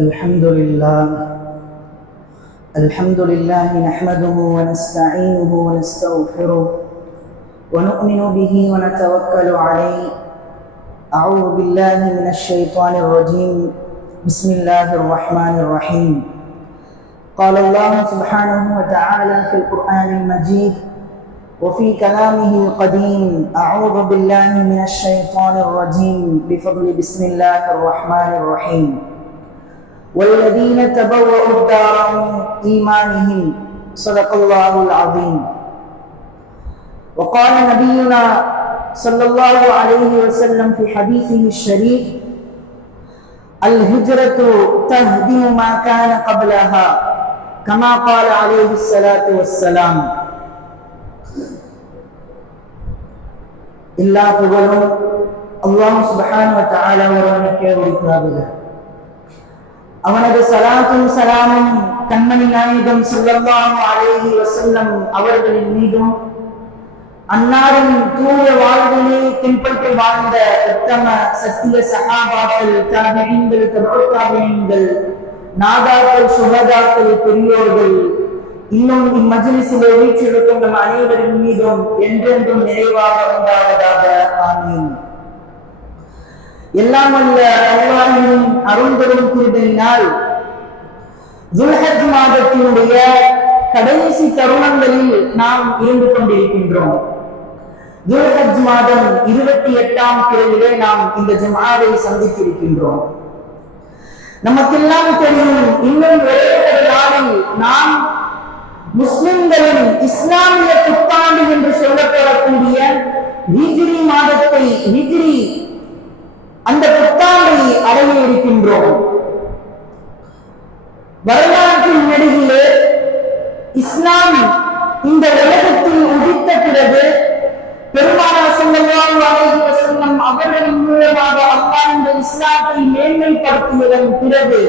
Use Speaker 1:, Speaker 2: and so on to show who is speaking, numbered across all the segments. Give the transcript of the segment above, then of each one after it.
Speaker 1: الحمد لله. الحمد لله نحمده ونستعينه ونستغفره ونؤمن به ونتوكل عليه. أعوذ بالله من الشيطان الرجيم. بسم الله الرحمن الرحيم. قال الله سبحانه وتعالى في القرآن المجيد وفي كلامه القديم أعوذ بالله من الشيطان الرجيم. بفضل بسم الله الرحمن الرحيم. والذين تبوأوا الدار من إيمانهم صدق الله العظيم وقال نبينا صلى الله عليه وسلم في حديثه الشريف الهجرة تهدم ما كان قبلها كما قال عليه الصلاة والسلام எல்லா புகழும் அல்லாஹ் சுபஹான் வத்தாலா ஒருவனுக்கே உரித்தாகுக அவனது சலாத்தும் சலாமும் கண்மணி நாயகம் ஸல்லல்லாஹு அழகி வசல்லம் அவர்களின் மீதும் அன்னாரின் தூய வாழ்விலே பின்பற்றி வாழ்ந்த உத்தம சத்திய சகாபாக்கள் தாபியங்கள் தபுத்தாபியங்கள் நாதாக்கள் சுகதாக்கள் பெரியோர்கள் இன்னும் இம்மஜிலிசிலே வீற்றிருக்கும் நம் அனைவரின் மீதும் என்றென்றும் நிறைவாக உண்டாவதாக. ஆமீன். எல்லாம் அல்ல அல்லாஹின் அருள்பெரும் கிருபையினால் துல்ஹஜ் மாதத்தினுடைய கடைசி தருணங்களில் நாம் இருந்து கொண்டிருக்கின்றோம். துல்ஹஜ் மாதம் இருபத்தி எட்டாம் பிறவிலே நாம் இந்த ஜமாவை சந்தித்திருக்கின்றோம். நமக்கெல்லாம் தெரியும் இன்னும் ஒரே ஒரு நாளில் நாம் முஸ்லிம்களின் இஸ்லாமிய புத்தாண்டு என்று சொல்லப்படக்கூடிய ஹிஜ்ரி மாதத்தை ஹிஜ்ரி அந்த புத்தாண்டை அடைய இருக்கின்றோம் வரலாற்றின் நெடுகிலே இஸ்லாம் இந்த உலகத்தில் உதித்த பிறகு பெருமானா சொல்லலாம் அலைஹி அவர்களின் மூலமாக அப்பா இந்த இஸ்லாத்தை மேன்மைப்படுத்தியதன் பிறகு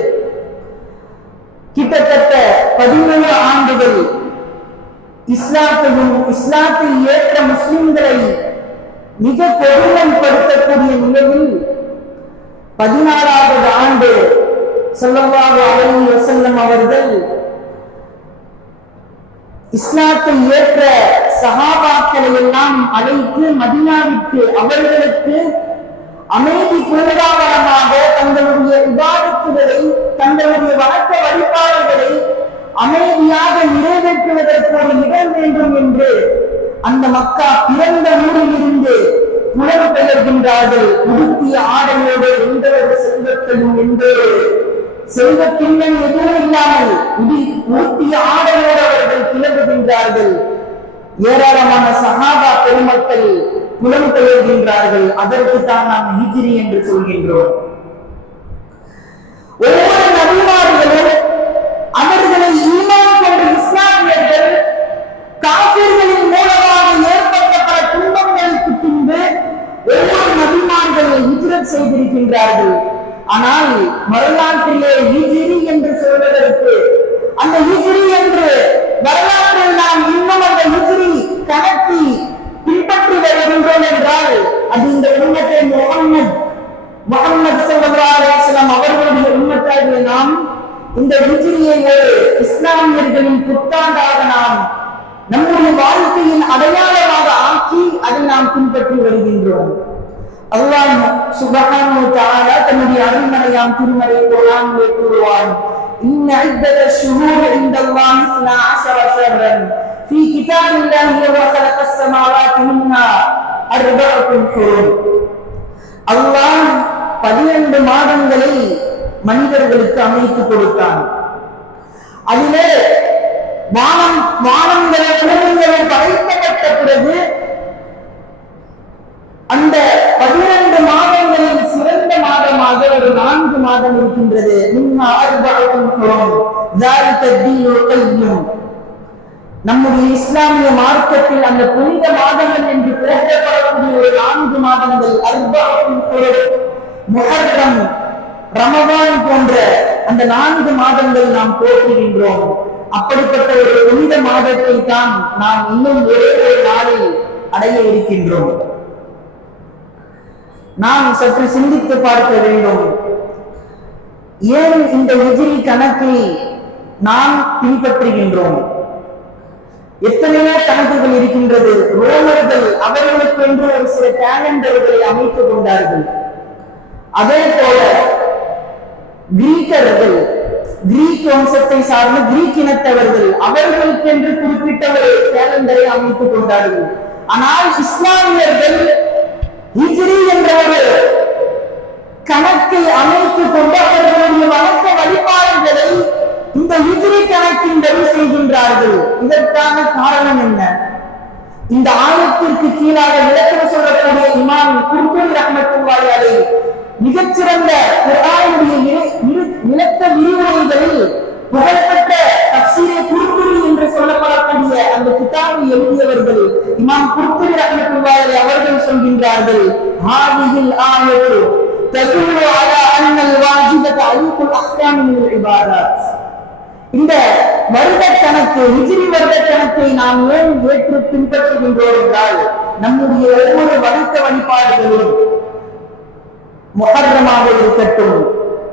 Speaker 1: கிட்டத்தட்ட பதினேழு ஆண்டுகள் இஸ்லாத்தையும் இஸ்லாத்தை ஏற்ற முஸ்லிம்களை மிக பெருமைப்படுத்தக்கூடிய பதினாறாவது ஆண்டு சொல்லவாக அலைஹி வசல்லம் அவர்கள் இஸ்லாத்தை ஏற்ற சகாபாக்களை எல்லாம் அழைத்து மதினாவிற்கு அவர்களுக்கு அமைதி பூங்காவனமாக தங்களுடைய விவாதத்துகளை தங்களுடைய வழக்க வழிபாடுகளை அமைதியாக நிறைவேற்றுவதற்கு ஒரு இடம் வேண்டும் என்று அந்த மக்கா பிறந்த ஊரில் இருந்து புலம் பெயர்கின்றார்கள் உடுத்திய ஆடையோடு எந்த ஒரு செல்வத்தையும் எந்த ஒரு எதுவும் இல்லாமல் உடி உடுத்திய ஆடையோடு அவர்கள் கிளம்புகின்றார்கள். ஏராளமான சகாபா பெருமக்கள் புலம் பெயர்கின்றார்கள் அதற்கு தான் நாம் ஹிஜ்ரி என்று சொல்கின்றோம் ஒவ்வொரு நபிமார்களும் அவர்களை ஈமான் கொண்ட இஸ்லாமியர்கள் காபிர்களின் மூலமாக ஏற்பட்ட பல துன்பங்களுக்கு பின்பு ஒவ்வொரு நபிமார்கள் ஹிஜ்ரத் செய்திருக்கின்றார்கள் ஆனால் வரலாற்றிலே ஹிஜ்ரி என்று சொல்வதற்கு அந்த ஹிஜ்ரி என்று வரலாற்றில் நாம் இன்னும் அந்த ஹிஜ்ரி கணக்கி பின்பற்றி வருகின்றோம் என்றால் அது இந்த உண்மத்தை முகமது முகமது சல்லாஸ்லாம் அவர்களுடைய உண்மத்தாகிய நாம் இந்த ஹிஜ்ரியை ஒரு இஸ்லாமியர்களின் புத்தாண்டாக நாம் நம்முடைய வாழ்க்கையின் அடையாளமாக ஆக்கி அதை நாம் பின்பற்றி வருகின்றோம் அல்லாஹ் சுபஹானு தஆலா தன்னுடைய அருள்மறையாம் திருமறை குர்ஆனிலே கூறுவான் இன்ன இத்தத ஷுஹூர் இந்தல்லாஹ் 12 ஷஹரன் في كتاب الله وخلق السماوات منها أربعة حروم அல்லாஹ் பதினெண்டு மாதங்களை மனிதர்களுக்கு அமைத்து கொடுத்தான் அதிலே வானம் வானங்களை உலகங்களை படைக்கப்பட்ட பிறகு அந்த பன்னிரண்டு மாதங்களில் சிறந்த மாதமாக ஒரு நான்கு மாதம் இருக்கின்றது. நம்முடைய இஸ்லாமிய மார்க்கத்தில் அந்த புனித மாதங்கள் என்று பிறக்கப்படக்கூடிய ஒரு நான்கு மாதங்கள் அர்பாவும் முகர்ரம் ரமவான் போன்ற அந்த நான்கு மாதங்கள் நாம் போற்றுகின்றோம். அப்படிப்பட்ட ஒரு புனித மாதத்தை தான் நாம் இன்னும் ஒரே ஒரு நாளில் அடைய இருக்கின்றோம். நாம் சற்று சிந்தித்து பார்க்க வேண்டும். ஏன் இந்த எதிரி கணக்கை நாம் பின்பற்றுகின்றோம்? எத்தனையோ கணக்குகள் இருக்கின்றது? ரோமர்கள் அவர்களுக்கு என்று ஒரு சில கேலண்டர்களை அமைத்துக் கொண்டார்கள். அதே போல கிரீக்கர்கள் கிரீக் வம்சத்தை சார்ந்த கிரீக் இனத்தவர்கள் அவர்களுக்கு என்று குறிப்பிட்ட ஒரு கேலண்டரை அமைத்துக் கொண்டார்கள். ஆனால் இஸ்லாமியர்கள் ஹிஜ்ரி என்ற ஒரு கணக்கை அமைத்துக் கொண்டு அவர்களுடைய வணக்க வழிபாடுகளை இந்த ஹிஜ்ரி கணக்கின்படி செய்கின்றார்கள். இதற்கான காரணம் என்ன? இந்த ஆயத்திற்கு கீழாக விளக்கம் சொல்லக்கூடிய இமாம் குர்துல் ரஹ்மத்துல்லாஹி அலைஹி மிகச்சிறந்த குர்ஆனுடைய விளக்க விரிவுரைகளில் புகழ் இமாம் குர்துரி ரஹ்மத்துல்லாஹி அவர்கள் சொல்கின்றார்கள். ஹாதிஹில் ஆயத்து ததுல்லு அலா அன்னல் வாஜிபத அலிகுல் அஹ்காம் மினல் இபாதத். இந்த வருட கணக்கு ஹிஜ்ரி வருட கணக்கை நாம் ஏன் ஏற்று பின்பற்றுகின்றோம் என்றால் நம்முடைய ஒவ்வொரு வணக்க வழிபாடுகளும் முகர்ரமாக இருக்கட்டும்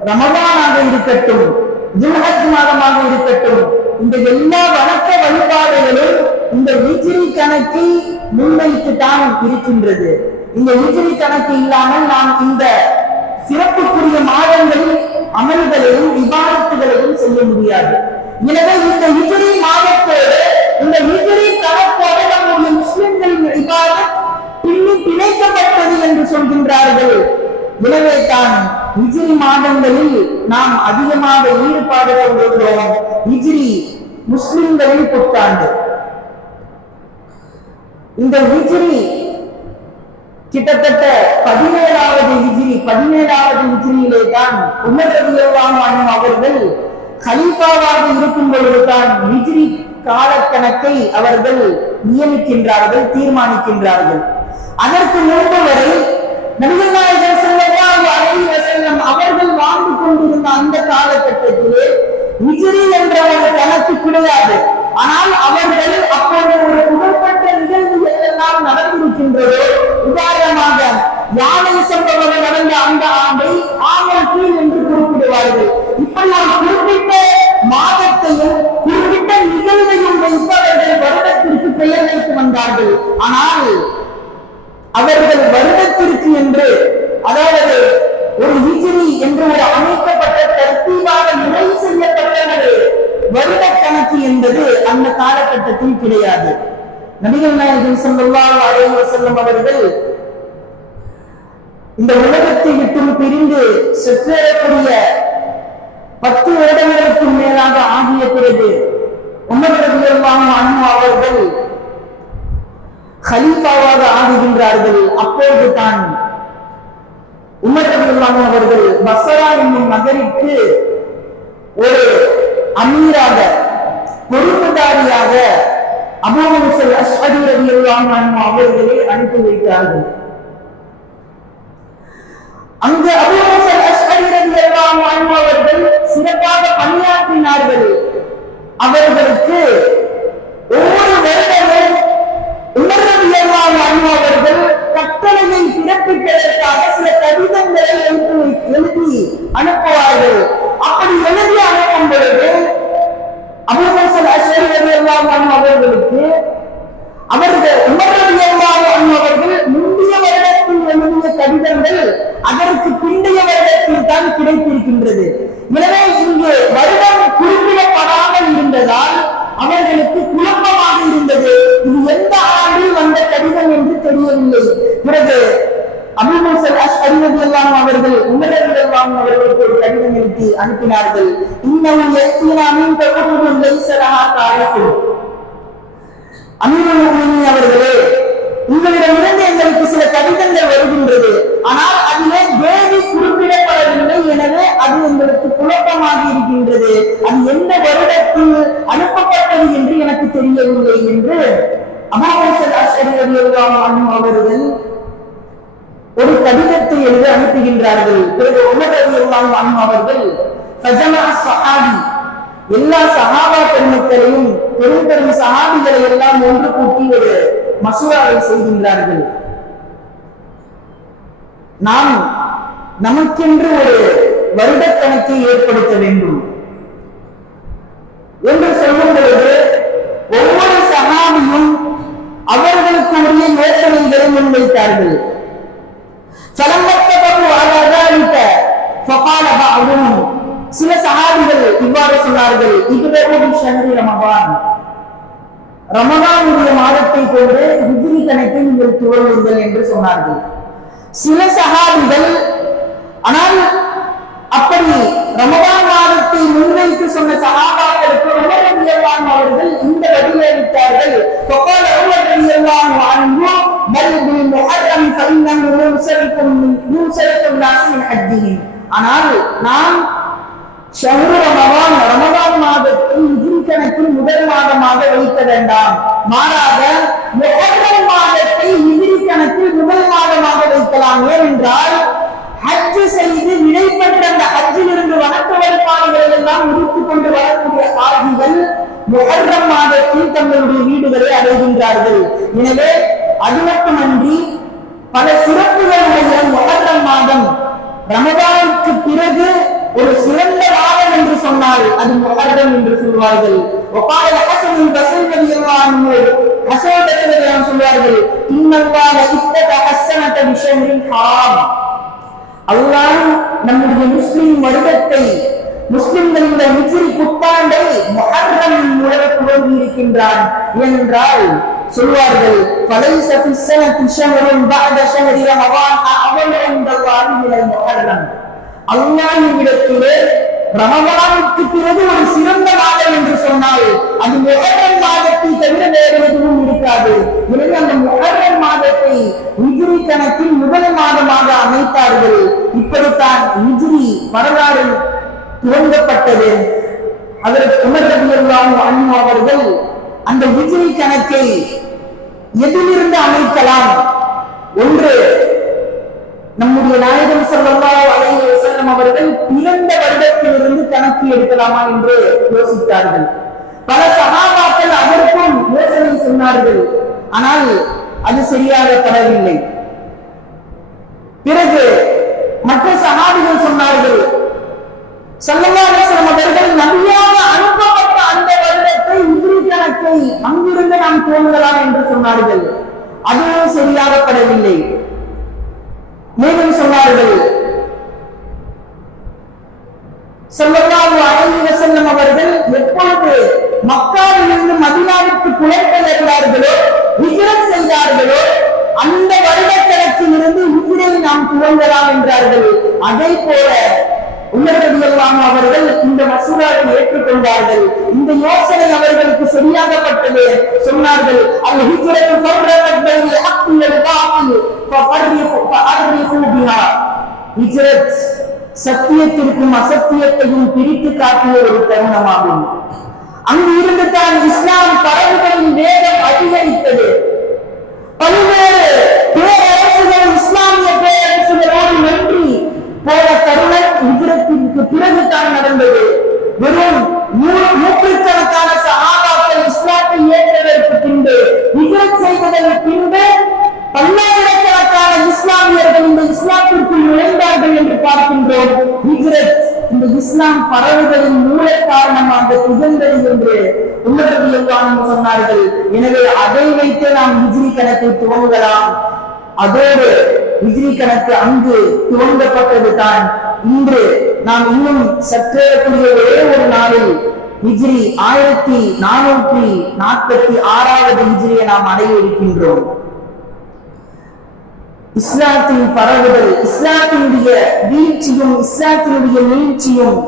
Speaker 1: ரமதானாக இருக்கட்டும் துல்ஹஜ் மாதமாக இருக்கட்டும் இந்த எல்லா வணக்க வழிபாடுகளும் இந்த விஜிரி கணக்கில் முன்வைத்து தான் இருக்கின்றது. இந்த விஜிரி கணக்கு இல்லாமல் நாம் இந்த சிறப்புக்குரிய மாதங்களில் அமல்களையும் விவாதத்துகளையும் செய்ய முடியாது. எனவே இந்த விஜிரி மாதத்தோடு இந்த விஜிரி கணக்கோடு நம்முடைய முஸ்லிம்களின் விவாதம் பின்னி பிணைக்கப்பட்டது என்று சொல்கின்றார்கள். எனவே தான் இஜிரி மாதங்களில் நாம் அதிகமாக ஈடுபாடு கொண்டிருக்கிறோம் இஜிரி முஸ்லிம்களின் புத்தாண்டு. இந்த இஜிரி கிட்டத்தட்ட பதினேழாவது இஜிரி பதினேழாவது இஜிரியிலே தான் உமர் அவர்கள் கலீஃபாவாக இருக்கும் பொழுதுதான் இஜிரி காலக்கணக்கை அவர்கள் நியமிக்கின்றார்கள் தீர்மானிக்கின்றார்கள். அதற்கு முன்பு வரை நபிகள் நாயகர் அவர்கள் வாழ்ந்து கொண்டிருந்த அந்த காலகட்டத்திலே ஹிஜ்ரி என்ற ஒரு கணக்கு கிடையாது. ஆனால் அவர்கள் அப்போது ஒரு புகழ்பெற்ற நிகழ்வுகள் எல்லாம் நடந்திருக்கின்றதோ உதாரணமாக யானை சம்பவம் நடந்த அந்த ஆண்டை ஆமல் கீழ் என்று குறிப்பிடுவார்கள். இப்படி நாம் குறிப்பிட்ட மாதத்தையும் குறிப்பிட்ட நிகழ்வையும் வைத்து அவர்கள் வருடத்திற்கு பெயர் வைத்து வந்தார்கள். ஆனால் அவர்கள் வருடத்திற்கு என்று அதாவது ஒரு ஹிஜ்ரி என்று ஒரு அமைக்கப்பட்ட தர்த்தீவாக முறை செய்யப்பட்ட வருட கணக்கு என்பது அந்த காலகட்டத்தில் கிடையாது. நபிகள் நாயகம் ஸல்லல்லாஹு அலைஹி செல்லும் அவர்கள் இந்த உலகத்தை விட்டும் பிரிந்து செற்றேறக்கூடிய பத்து வருடங்களுக்கும் மேலாக ஆகிய பிறகு உமர் ரலியல்லாஹு அவர்கள் ஹலீஃபாவாக ஆகுகின்றார்கள். அப்போது தான் உமர் ரலியல்லாஹு அவர்கள் பசரா என்னும் நகரிற்கு ஒரு அமீராக பொறுப்புதாரியாக அபூ முசல் ரலியல்லாஹு அன்ஹு அவர்களை அனுப்பி வைத்தார்கள். அங்கு அபூ முசல் ரலியல்லாஹு அன்ஹு அவர்கள் சிறப்பாக பணியாற்றினார்கள். அவர்களுக்கு ஒவ்வொரு வருடமும் உமர் கட்டளையை பிறப்பிப்பதற்காக சில கடிதங்களை எழுதி எழுதி அனுப்புவார்கள். அப்படி எழுதி அனுப்பும் பொழுது அபூபக்கர் அஷ்அரி அவர்களுக்கு அவர்கள் உமர் அவர்கள் முந்தைய வருடத்தில் எழுதிய கடிதங்கள் அதற்கு பிந்தைய வருடத்தில் தான் கிடைத்திருக்கின்றது. எனவே இங்கு வருடம் குறிப்பிடப்படாமல் இருந்ததால் அவர்களுக்கு குழப்பமாக இருந்தது. இது எந்த ஆண்டில் வந்த கடிதம் என்று தெரியவில்லை. பிறகு அபுமூசல் அஷ்அரி எல்லாம் அவர்கள் உமர் எல்லாம் அவர்களுக்கு ஒரு கடிதம் எழுதி அனுப்பினார்கள். இன்னும் எத்தீனா மீன் கவுருன் லைஸ லஹா அவர்களே உங்களிடமிருந்து எங்களுக்கு சில கடிதங்கள் வருகின்றது. ஆனால் அதிலே வேதி குறிப்பிடப்படவில்லை எனவே அது எங்களுக்கு குழப்பமாக இருக்கின்றது. அது எந்த வருடத்தில் அனுப்பப்பட்டது என்று எனக்கு தெரியவில்லை என்று அமாவாசல் அஷ்அரி ரலியல்லாஹு அன்ஹு அவர்கள் ஒரு கடிதத்தை எழுத அனுப்புகின்றார்கள். பிறகு உமர் அவர்கள் எல்லா சஹாபா பெருமக்களையும் பெரும் பெரும் சஹாபிகளை எல்லாம் ஒன்று கூட்டி ஒரு மசூராவை செய்கின்றார்கள். நாம் நமக்கென்று ஒரு வருடக்கணக்கை ஏற்படுத்த வேண்டும். என்று சொல்லும் பொழுது ஒவ்வொரு சகாபியும் அவர்களுக்கு உரிய யோசனைகளை முன்வைத்தார்கள். சலம்பத்தபு அழகாலிட்ட ஃபகால பஅதுஹும் சில சஹாபிகள் இவ்வாறு சொன்னார்கள். இப்ராஹிம் ஷஹரி ரமபான். ரமதானுடைய மாதத்தை போன்று ஹிஜ்ரி கணக்கை நீங்கள் துவங்குங்கள் என்று சொன்னார்கள். சில சஹாபிகள் ஆனால் அப்படி ரமதான் மாதத்தை முன்வைத்து சொன்ன சகாபாக்களுக்கு உமர் அவர்கள் இந்த பதிலளித்தார்கள் ஆனால் நாம் ஷஹ்ரு ரமதான் ரமதான் மாதத்தில் இதில் முதல் மாதமாக வைக்க வேண்டாம். மாறாக முகர்ரம் மாதத்தை இதில் கணக்கில் முதல் மாதமாக வைக்கலாம். ஏனென்றால் ஹஜ் செய்து விடை பெற்ற அந்த ஹஜ்ஜில் இருந்து வணக்க வழிபாடுகள் எல்லாம் முடித்து கொண்டு வரக்கூடிய ஆகிகள் முகர்ரம் மாதத்தில் தங்களுடைய வீடுகளை அடைகின்றார்கள். எனவே அது மட்டுமன்றி பல சிறப்புகளுடைய முகர்ரம் மாதம் ரமதானுக்கு பிறகு ஒரு சிறந்த வாரம் என்று சொன்னால் அது மொஹர்ரம் என்று சொல்வார்கள். ஒப்பாத ஹசனின் பசல் நதியெல்லாம் ஹசன் பசல் சொல்வார்கள் இன்னல்லாத இஸ்தக ஹசனத்த விஷயங்களில் ஹராம். அல்லாஹ் நம்முடைய முஸ்லிம் வருடத்தை முஸ்லிம்களின் முச்சிரி புத்தாண்டை மொஹர்ரம் உலக துவங்கி இருக்கின்றான் என்றால் சொல்வார்கள் فليس في السنة شهر بعد شهر رمضان أعظم عند الله من المحرم அல்லாஹ்விடத்திலே ரமலானுக்கு பிறகு ஒரு சிறந்த மாதம் என்று சொன்னால் அது முஹர்ரம் மாதத்தை தவிர வேறு எதுவும் இருக்காது எனவே அந்த முஹர்ரம் மாதத்தை ஹிஜ்ரி கணக்கில் முதல் மாதமாக அமைத்தார்கள் இப்படித்தான் ஹிஜ்ரி வரலாறு துவங்கப்பட்டது அதற்கு உமர் ரலியல்லாஹு அன்ஹு அவர்கள் அந்த ஹிஜ்ரி கணக்கை எதிலிருந்து அமைக்கலாம்? ஒன்று நம்முடைய நாயகம் ஸல்லல்லாஹு அலைஹி வஸல்லம் அவர்கள் பிறந்த வருடத்திலிருந்து கணக்கு எடுக்கலாமா என்று யோசித்தார்கள். பல சகாபாக்கள் அதற்கும் யோசனை சொன்னார்கள். ஆனால் அது சரியாக படவில்லை. பிறகு மற்ற சகாபிகள் சொன்னார்கள் ஸல்லல்லாஹு அவர்கள் நபியாக அனு வருடத்தை அங்கிருந்து நாம் தோன்றலாம் என்று சொன்னார்கள். அதுவும் சரியாகப்படவில்லை. மேலும் சொன்னார்கள் ஸல்லல்லாஹு அலைஹி வஸல்லம் அவர்கள் எப்பொழுது மக்காவிலிருந்து மதீனாவிற்கு குலைப்பெயர்ந்தார்களோ விஜயம் செய்தார்களோ அந்த வருடக்கணக்கிலிருந்து உயிரை நாம் துவங்கலாம் என்றார்கள். அதே போல உமர்கதியெல்லாம் அவர்கள் இந்த மசூதாவை ஏற்றுக்கொண்டார்கள். இந்த யோசனை அவர்களுக்கு சரியாகப்பட்டது. சொன்னார்கள் அல் ஹிஜ்ரத்து ஃபர்ரகத் பைனல் ஹக்கி வல் பாத்தில் பிஹா. ஹிஜ்ரத் சத்தியத்திற்கும் அசத்தியத்தையும் பிரித்து காட்டிய ஒரு தருணமாகும். அங்கு இருந்து தான் இஸ்லாம் பரவுகளின் வேகம் அதிகரித்தது. பல்வேறு பேரரசுகள் இஸ்லாமிய பேரரசுகளோடு நன்றி. போன தருணம் ஹிஜ்ரத்திற்கு பிறகுதான் நடந்தது. வெறும் நூற்றுக்கணக்கான சகாபாக்கள் இஸ்லாத்தை ஏற்றதற்கு பின்பு ஹிஜ்ரத் செய்ததற்கு பின்பு பல்லாயிரக்கணக்கான இஸ்லாமியர்கள் இந்த இஸ்லாத்திற்குள் நுழைந்தார்கள் என்று பார்க்கின்றோம். ஹிஜ்ரத் இந்த இஸ்லாம் பரவுதலின் மூல காரணமாக திகழ்ந்தது என்று உமரவியல்வானம் சொன்னார்கள். எனவே அதை வைத்து நாம் ஹிஜ்ரி கணக்கை துவங்கலாம். அதோடு ஹிஜ்ரி கணக்கு அங்கு துவங்கப்பட்டது தான் இன்று நாம் இன்னும் சற்றேறக்கூடிய ஒரே ஒரு நாளில் ஹிஜ்ரி ஆயிரத்தி நானூற்றி நாற்பத்தி ஆறாவது ஹிஜ்ரியை நாம் அடைய இருக்கின்றோம் இஸ்லாத்தின் பரவுதல் இஸ்லாத்தினுடைய வீழ்ச்சியும் இஸ்லாத்தினுடைய நீழ்ச்சியும்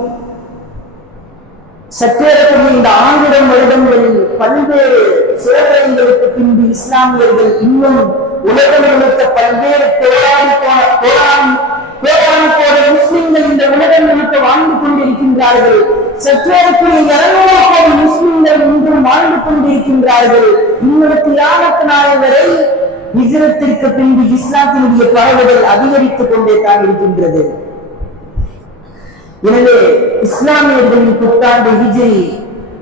Speaker 1: சற்றேறக்கூடிய இந்த ஆங்கிலம் வருடங்களில் பல்வேறு சோதனைகளுக்கு பின்பு இஸ்லாமியர்கள் இன்னும் உலகம் முழுக்க பல்வேறு போராடி போராடி போராடி போன முஸ்லிம்கள் இந்த உலகம் முழுக்க வாழ்ந்து கொண்டிருக்கின்றார்கள். சற்றேறக்கூடிய இருநூறு கோடி முஸ்லிம்கள் இன்றும் வாழ்ந்து கொண்டிருக்கின்றார்கள். இன்னும் தியானத்து நாள் வரை ஹிஜ்ரத்திற்கு பின்பு இஸ்லாத்தினுடைய பரவுதல் அதிகரித்துக் கொண்டே தான் இருக்கின்றது. எனவே இஸ்லாமியர்களின் புத்தாண்டு ஹிஜ்ரி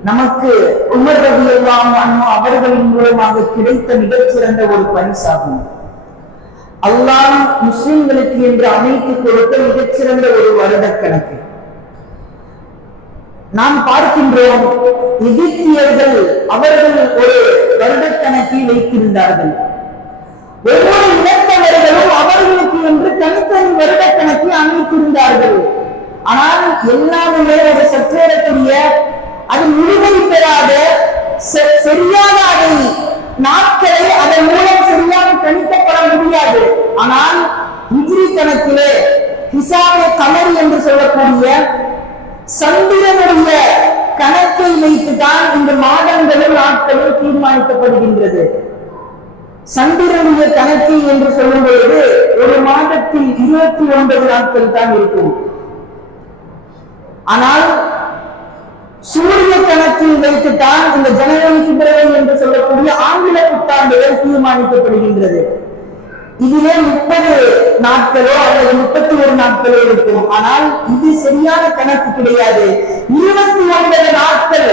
Speaker 1: நமக்கு உமர் ரலியல்லாஹு அன்ஹு அவர்களின் மூலமாக கிடைத்த மிகச்சிறந்த ஒரு பரிசாகும். அல்லாஹ் முஸ்லிம்களுக்கு என்று அமைத்து கொடுத்த மிகச்சிறந்த ஒரு வருட கணக்கு நாம் பார்க்கின்றோம் எகிப்தியர்கள் அவர்கள் ஒரு வருடக்கணக்கை வைத்திருந்தார்கள். ஒவ்வொரு இனத்தவர்களும் அவர்களுக்கு என்று தனித்தனி வருடக்கணக்கை அமைத்திருந்தார்கள். ஆனால் எல்லாருமே ஒரு சற்றேறக்கூடிய அது முழுமை பெறாத செ- சரியான அதை நாட்களை கணிக்கப்பட முடியாது. ஆனால் ஹிஜ்ரி கணக்கிலே ஹிசாபு கமர் என்று சொல்லக்கூடிய சந்திரனுடைய கணக்கை வைத்துதான் இந்த மாதங்களும் நாட்களும் தீர்மானிக்கப்படுகின்றது. சந்திரனுடைய கணக்கு என்று சொல்லும் பொழுது ஒரு மாதத்தில் இருபத்தி ஒன்பது நாட்கள் தான் இருக்கும். ஆனால் சூரிய கணக்கில் வைத்துத்தான் இந்த ஜனவரி பிப்ரவரி என்று சொல்லக்கூடிய ஆங்கில புத்தாண்டுகள் தீர்மானிக்கப்படுகின்றது. இதிலே முப்பது நாட்களோ அல்லது முப்பத்தி ஒரு நாட்களோ இருக்கும். ஆனால் இது சரியான கணக்கு கிடையாது. இருபத்தி ஒன்பது நாட்கள்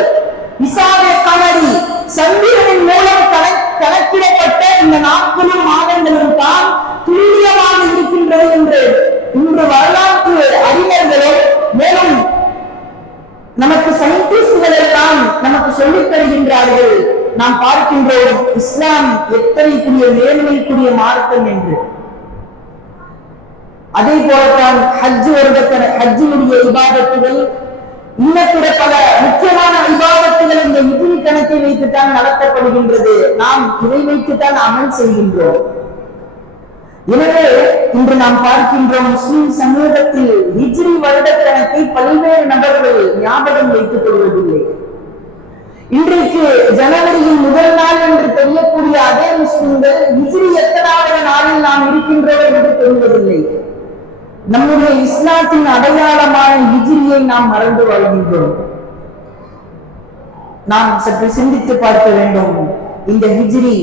Speaker 1: இசாவே கணரி சந்திரனின் மூலம் கணக்- கணக்கிடப்பட்ட இந்த நாட்களும் மாதங்களும் தான் துல்லியமாக நமக்கு சயின்டிஸ்டுகள் எல்லாம் நமக்கு சொல்லித் தருகின்றார்கள். நாம் பார்க்கின்றோம் இஸ்லாம் எத்தனைக்குரிய நேர்மைக்குரிய மார்க்கம் என்று. அதே போலத்தான் ஹஜ் வருடத்தன ஹஜ்ஜினுடைய விவாதத்துகள் இன்னத்திட பல முக்கியமான விவாதத்துகள் இந்த நிதி கணக்கை வைத்துத்தான் நடத்தப்படுகின்றது. நாம் இதை வைத்துத்தான் அமல் செய்கின்றோம். எனவே இன்று நாம் பார்க்கின்றோம் முஸ்லிம் சமூகத்தில் ஹிஜ்ரி வருட கணக்கை பல்வேறு நபர்கள் ஞாபகம் வைத்துக் கொள்வதில்லை. இன்றைக்கு ஜனவரியின் முதல் நாள் என்று தெரியக்கூடிய அதே முஸ்லிம்கள் ஹிஜ்ரி எத்தனாவது நாளில் நாம் இருக்கின்றவர் என்று தெரிவதில்லை. நம்முடைய இஸ்லாத்தின் அடையாளமான ஹிஜ்ரியை நாம் மறந்து வாழ்கின்றோம். நாம் சற்று சிந்தித்து பார்க்க வேண்டும். இந்த ஹிஜ்ரி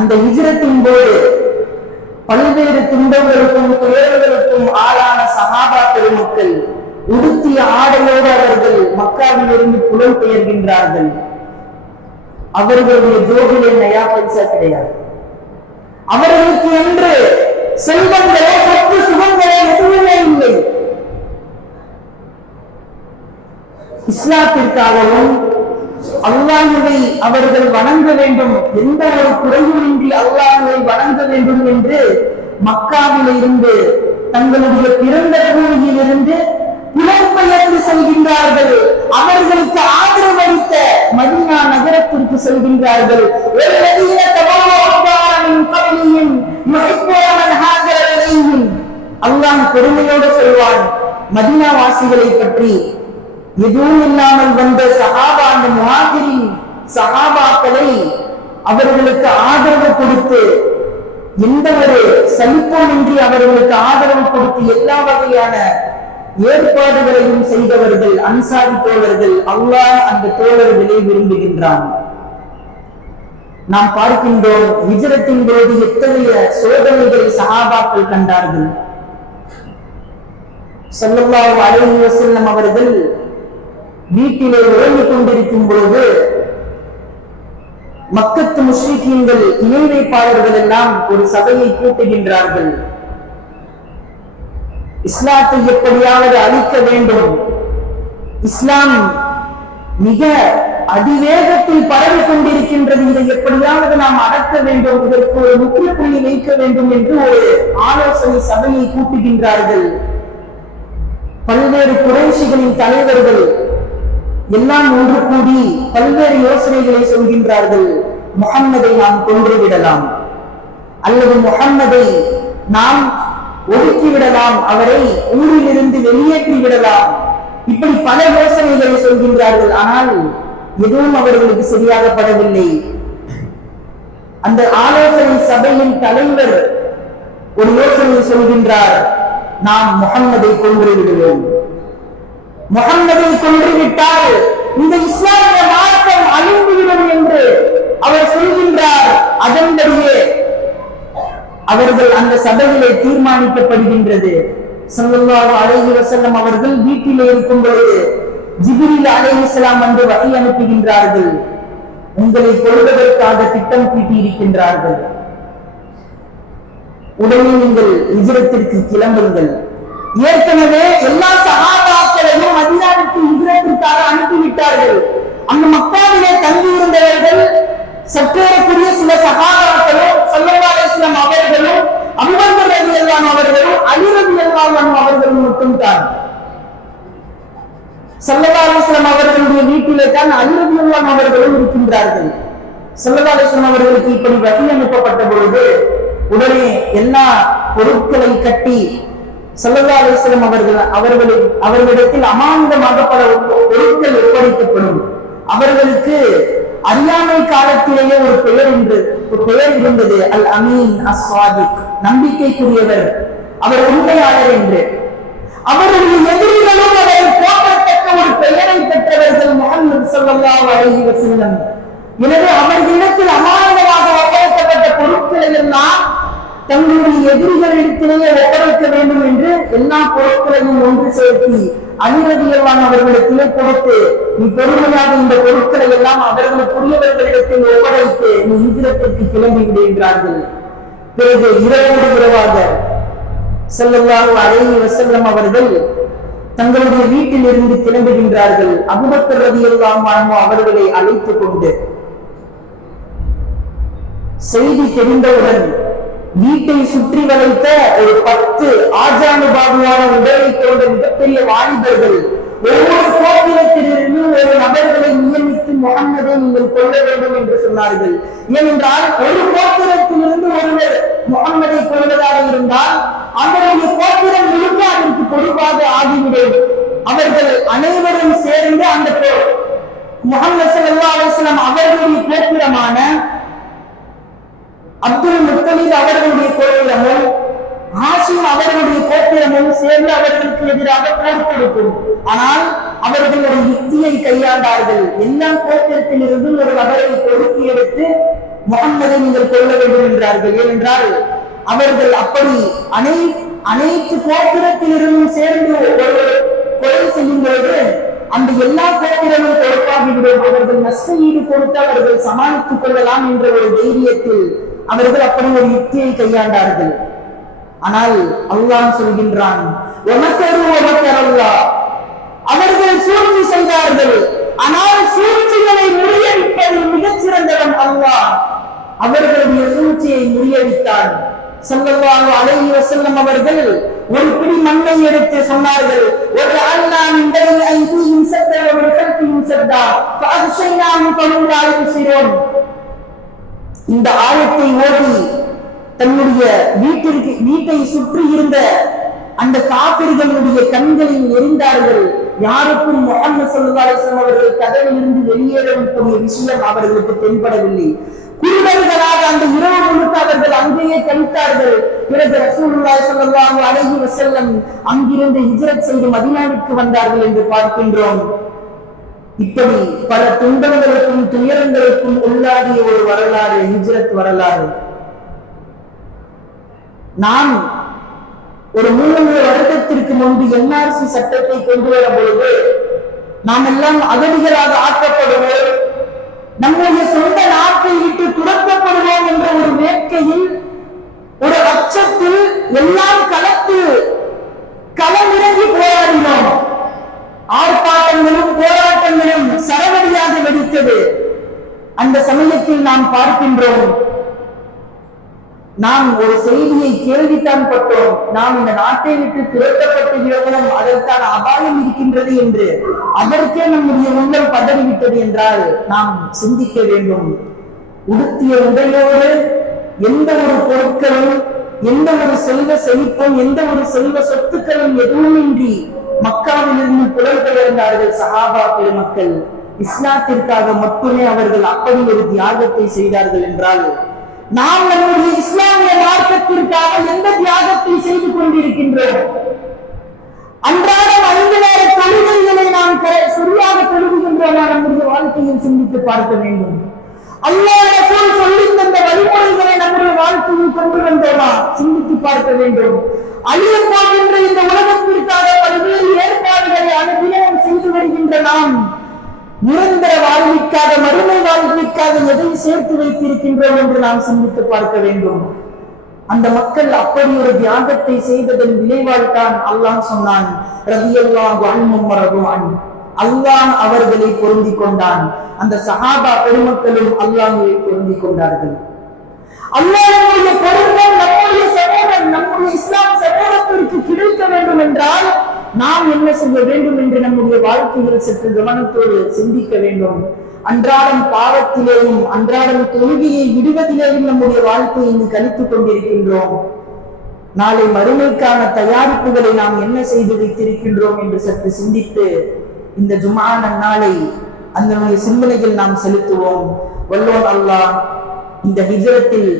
Speaker 1: அந்த ஹிஜ்ரத்தின் போது பல்வேறு துன்பங்களுக்கும் துயர்களுக்கும் ஆளான சகாபா பெருமக்கள் உடுத்திய ஆடையோடு அவர்கள் மக்காவிலிருந்து புலம் பெயர்கின்றார்கள் அவர்களுடைய ஜோதிலே நயா பைசா கிடையாது. அவர்களுக்கு என்று செல்வங்களே சொத்து சுகங்களே எதுவுமே இல்லை. இஸ்லாத்திற்காகவும் அல்லாஹுவை அவர்கள் வணங்க வேண்டும். எந்த ஒரு குறையும் இன்றி அல்லாஹுவை வணங்க வேண்டும் என்று மக்காவில் இருந்து தங்களுடைய பிறந்த பூமியில் இருந்து புலம்பெயர்ந்து செல்கின்றார்கள். அவர்களுக்கு ஆதரவளித்த மதினா நகரத்திற்கு செல்கின்றார்கள். அல்லாஹ் பெருமையோடு சொல்வான் மதினா வாசிகளை பற்றி எதுவும் இல்லாமல் வந்த சகாபா அந்த முஹாஜிரின் சகாபாக்களை அவர்களுக்கு ஆதரவு கொடுத்து எந்த ஒரு சலிப்போமின்றி அவர்களுக்கு ஆதரவு கொடுத்து எல்லா வகையான ஏற்பாடுகளையும் செய்தவர்கள் அன்சாரி தோழர்கள் அல்லாஹ் அந்த தோழர்களை விரும்புகின்றான். நாம் பார்க்கின்றோம் விஜயத்தின் போது எத்தகைய சோதனைகளை சகாபாக்கள் கண்டார்கள்? ஸல்லல்லாஹு அலைஹி வஸல்லம் அவர்கள் வீட்டிலே உறங்கிக் கொண்டிருக்கும் பொழுது மக்கத்து முஸ்லிக்கீன்கள் இணை வைப்பாளர்கள் எல்லாம் ஒரு சபையை கூட்டுகின்றார்கள். இஸ்லாத்தை எப்படியாவது அழிக்க வேண்டும். இஸ்லாம் மிக அதிவேகத்தில் பரவி கொண்டிருக்கின்றது. இதை எப்படியாவது நாம் அடக்க வேண்டும். இதற்கு ஒரு முற்றுப்புள்ளி வைக்க வேண்டும் என்று ஒரு ஆலோசனை சபையை கூட்டுகின்றார்கள். பல்வேறு குறைசிகளின் தலைவர்கள் எல்லாம் ஒன்று கூடி பல்வேறு யோசனைகளை சொல்கின்றார்கள். முகம்மதை நாம் கொன்று விடலாம் அல்லது முகம்மதை நாம் ஒதுக்கி விடலாம் அவரை ஊரிலிருந்து வெளியேற்றி விடலாம் இப்படி பல யோசனைகளை சொல்கின்றார்கள். ஆனால் எதுவும் அவர்களுக்கு சரியாக படவில்லை அந்த ஆலோசனை சபையின் தலைவர் ஒரு யோசனை சொல்கின்றார். நாம் முகம்மதை கொன்று விடுவோம். முகம்மதை கொன்றுவிட்டால் இந்த இஸ்லாமிய மார்க்கம் அழிந்துவிடும் என்று அவர் சொல்கின்றார். அதன்படியே அவர்கள் அந்த சபையிலே தீர்மானிக்கப்படுகின்றது. ஸல்லல்லாஹு அலைஹி வசல்லம் அவர்கள் வீட்டிலே இருக்கும் பொழுது ஜிப்ரீல் அலைஹிஸ்ஸலாம் வந்து வகை அனுப்புகின்றார்கள். உங்களை கொள்வதற்காக திட்டம் தீட்டி இருக்கின்றார்கள் உடனே நீங்கள் இஜரத்திற்கு கிளம்புங்கள். ஏற்கனவே எல்லா சகாபாக்களையும் மதினாவிற்கு இஜரத்திற்காக அனுப்பிவிட்டார்கள். அந்த மக்காவிலே தங்கியிருந்தவர்கள் சற்றேறக்கூடிய சில சகாபாக்களும் சல்லல்லா அலிஸ்லாம் அவர்களும் அபுபக்கர் ரலியல்லாஹு அவர்களும் அலி ரலியல்லாஹு அன்ஹு அவர்களும் மட்டும்தான். சல்லல்லா அவர்களுடைய வீட்டிலே தான் அலி ரலியல்லாஹு அவர்களும் இருக்கின்றார்கள். சல்லல்லா அவர்களுக்கு இப்படி வகை அனுப்பப்பட்ட பொழுது உடனே எல்லா பொருட்களை கட்டி சல்லல்லா அலிஸ்லாம் அவர்கள் அவர்களை அவர்களிடத்தில் அமாந்தமாக பல பொருட்கள் ஒப்படைக்கப்படும். அவர்களுக்கு அறியாமை காலத்திலேயே ஒரு பெயர் என்று ஒரு பெயர் இருந்தது அல் அமீன் அஸ்வாதிக் நம்பிக்கைக்குரியவர் அவர் உண்மையாளர் என்று. அவர்களின் எதிரிகளும் அவரை போற்றத்தக்க ஒரு பெயரை பெற்றவர்கள் முகமது ஸல்லல்லாஹு அலைஹி செல்லம் எனவே அவர்களிடத்தில் அமானந்தமாக ஒப்படைக்கப்பட்ட பொருட்களை எல்லாம் தங்களுடைய எதிரிகளிடத்திலேயே ஒப்படைக்க வேண்டும் என்று எல்லா பொருட்களையும் ஒன்று சேர்த்து அனிரதியல்லான் அவர்களிடத்திலே கொடுத்து நீ பொறுமையாக இந்த பொருட்களை எல்லாம் அவர்களுக்குரியவர்களிடத்தில் ஒப்படைத்து நீ இந்திரத்திற்கு கிளம்பி விடுகின்றார்கள் பிறகு இரவோடு இரவாக ஸல்லல்லாஹு அலைஹி வசல்லம் அவர்கள் தங்களுடைய வீட்டில் இருந்து கிளம்புகின்றார்கள். அபூபக்கர் எல்லாம் வாழ்மோ அவர்களை அழைத்துக் கொண்டு செய்தி தெரிந்தவுடன் வீட்டை சுற்றி வளைத்த ஒரு பத்து ஆஜானுபாவியான உடலை கொண்ட மிகப்பெரிய வாலிபர்கள். ஒவ்வொரு கோத்திரத்திலிருந்து ஒரு நபர்களை நியமித்து முகம்மதை நீங்கள் கொள்ள வேண்டும் என்று சொன்னார்கள். ஏனென்றால் ஒரு கோபுரத்திலிருந்து ஒருவர் முகம்மதை கொள்வதாக இருந்தால் அவருடைய கோபுரம் முழுக்க அதற்கு பொறுப்பாக ஆகிவிடும். அவர்கள் அனைவரும் சேர்ந்து அந்த முகமது ஸல்லல்லாஹு அலிஸ்லாம் அவர்களுடைய சேர்ந்து அவர்களுடைய கோத்திரமும் ஆசும் அவர்களுடைய கோத்திரமும் சேர்ந்து அவர்களுக்கு எதிராக போர் கொடுக்கும் ஆனால் அவர்கள் ஒரு யுக்தியை கையாண்டார்கள். எல்லா கோத்திரத்தில் இருந்தும் ஒரு நபரை கொடுத்து எடுத்து முகம்மதை நீங்கள் கொள்ள வேண்டும் என்றார்கள். ஏனென்றால் அவர்கள் அப்படி அனை அனைத்து கோத்திரத்தில் இருந்தும் சேர்ந்து ஒரு கொலை செய்யும் பொழுது அந்த எல்லா கோத்திரமும் கொடுப்பாகிவிடும் அவர்கள் நஷ்ட ஈடு கொடுத்து அவர்கள் சமாளித்துக் கொள்ளலாம் என்ற ஒரு தைரியத்தில் அவர்கள் அப்படி ஒரு யுக்தியை கையாண்டார்கள். ஆனால் அல்லாஹ் சொல்கின்றான் உமக்கரு உமக்கரல்லா அவர்கள் சூழ்ச்சி செய்தார்கள். ஆனால் சூழ்ச்சிகளை முறியடிப்பதில் மிகச் சிறந்தவன் அல்லாஹ். அவர்களுடைய சூழ்ச்சியை முறியடித்தான். ஸல்லல்லாஹு அலைஹி செல்லும் அவர்கள் ஒரு பிடி மண்ணை எடுத்து சொன்னார்கள் ஒரு அண்ணா மின் பைனி ஐதீஹிம் சத்தா வ மின் கல்ஃபிஹிம் சத்தா ஃபஅக்ஷைனாஹும் ஃபஹும் லா இந்த ஆயத்தை ஓதி தன்னுடைய வீட்டிற்கு வீட்டை சுற்றி இருந்த அந்த காப்பிர்களுடைய கண்களில் எரிந்தார்கள். யாருக்கும் முகமது சொல்லுவாசம் அவர்கள் கதவிலிருந்து வெளியேறக்கூடிய விஷயம் அவர்களுக்கு தென்படவில்லை. குருடர்களாக அந்த இரவு முழுக்க அவர்கள் அங்கேயே கழித்தார்கள் பிறகு ரசூலுல்லாய் ஸல்லல்லாஹு அலைஹி செல்லம் அங்கிருந்து ஹிஜரத் செய்து மதினாவிற்கு வந்தார்கள் என்று பார்க்கின்றோம். இப்படி பல துன்பங்களுக்கும் துயரங்களுக்கும் உள்ளாகிய ஒரு வரலாறு ஹிஜ்ரத் வரலாறு. நான் ஒரு மூன்று வருடத்திற்கு முன்பு என்ஆர்சி சட்டத்தை கொண்டு வரும் பொழுது நாம் எல்லாம் அகதிகளாக ஆக்கப்படுவோம் நம்முடைய சொந்த நாட்டை விட்டு துரத்தப்படுவோம் என்ற ஒரு வேட்கையில் ஒரு அச்சத்தில் எல்லாம் களத்தில் களமிறங்கி போராடினோம். ஆர்ப்பாட்டங்களும் போராட்டங்களும் சரவடியாக வெடித்தது. அந்த சமயத்தில் நாம் பார்க்கின்றோம் நாம் ஒரு செய்தியை கேள்வித்தான் பட்டோம். நாம் இந்த நாட்டை விட்டு துரத்தப்பட்டுகிறோம். அதற்கான அபாயம் இருக்கின்றது என்று. அதற்கே நம்முடைய உள்ளம் பதறிவிட்டது என்றால் நாம் சிந்திக்க வேண்டும். உடுத்திய உடையோடு எந்த ஒரு பொருட்களும் எந்த ஒரு செல்வ செழிப்பும் எந்த ஒரு செல்வ சொத்துக்களும் எதுவுமின்றி மக்காவிலிருந்து புலம்பெயர்ந்தார்கள் சஹாபா பெருமக்கள். இஸ்லாத்திற்காக மட்டுமே அவர்கள் அப்படி ஒரு தியாகத்தை செய்தார்கள் என்றால் நாம் நம்முடைய இஸ்லாமிய மார்க்கத்திற்காக எந்த தியாகத்தை செய்து கொண்டிருக்கின்றோம்? அன்றாடம் ஐந்து நேர தொழுகைகளை நாம் சரியாக தொழுகின்றோமா நம்முடைய வாழ்க்கையில் சிந்தித்து பார்க்க வேண்டும். அல்லாஹ் சொல்லி தந்த வழிமுறைகளை நம்முடைய வாழ்க்கையில் கொண்டு வந்தோமா? சிந்தித்து பார்க்க வேண்டும். அழிய போகின்ற இந்த உலகத்திற்காக பல்வேறு ஏற்பாடுகளை அனுதினம் செய்து வருகின்ற நாம் நிரந்தர வாழ்விற்காக மறுமை வாழ்விற்காக எதை சேர்த்து வைத்திருக்கின்றோம் என்று நாம் சிந்தித்து பார்க்க வேண்டும். அந்த மக்கள் அப்படி ஒரு தியாகத்தை செய்ததன் விளைவால் தான் அல்லாஹ் சொன்னான் ரதியல்லாஹு அன்ஹும் வரதுவான் அல்லாஹ் அவர்களை பொருந்தி கொண்டான். அந்த சஹாபா பெருமக்களும் அல்லாஹ்வை பொருந்தி கொண்டார்கள். அல்லாஹ்வுடைய பொருந்தம் நம்முடைய சமூகம் நம்முடைய இஸ்லாம் சமூகத்திற்கு கிடைக்க வேண்டும் என்றால் நாம் என்ன செய்ய வேண்டும் என்று நம்முடைய வாழ்க்கையில் சற்று கவனத்தோடு சிந்திக்க வேண்டும். அன்றாடம் பாவத்திலேயும் அன்றாடம் தொழுகையை விடுவதிலேயும் நம்முடைய வாழ்க்கையை இங்கு கழித்துக் கொண்டிருக்கின்றோம். நாளை மறுமைக்கான தயாரிப்புகளை நாம் என்ன செய்து வைத்திருக்கின்றோம் என்று சற்று சிந்தித்து இந்த ஜுமா நன்னாளை அதனுடைய சிந்தனையில் நாம் செலுத்துவோம். வல்லோன் அல்லாஹ் இந்த ஹிஜரத்தில்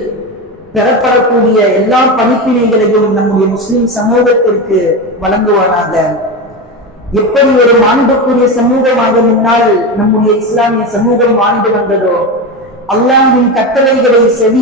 Speaker 1: பெறப்படக்கூடிய எல்லா பணிப்பினைகளையும் நம்முடைய முஸ்லிம் சமூகத்திற்கு வழங்குவானாக. எப்படி ஒரு மாண்புக்குரிய சமூகமாக முன்னால் நம்முடைய இஸ்லாமிய சமூகம் வாழ்ந்து வந்ததோ அல்லாஹின் கட்டளைகளை செவி